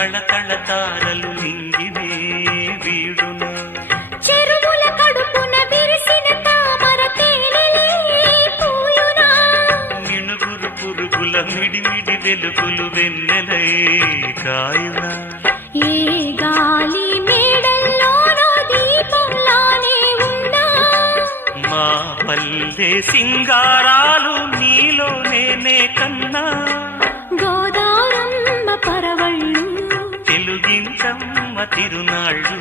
తళతళ తారలు నింగినే వీడున చెరువుల కడుపున విరిసిన తామర తేనెలే పూయునా మినుగురు పురుగుల మిడిమిడి వెలుగులు వెన్నెలై కాయునా ఏ గాలి మేడల్లోనో దీపంలానే ఉన్నా మా పల్లె సింగారాలు నీలో నేనే కన్నా గోదారమ్మ పరవళ్ళు తెలుగించమ్మ తిరునాళ్ళు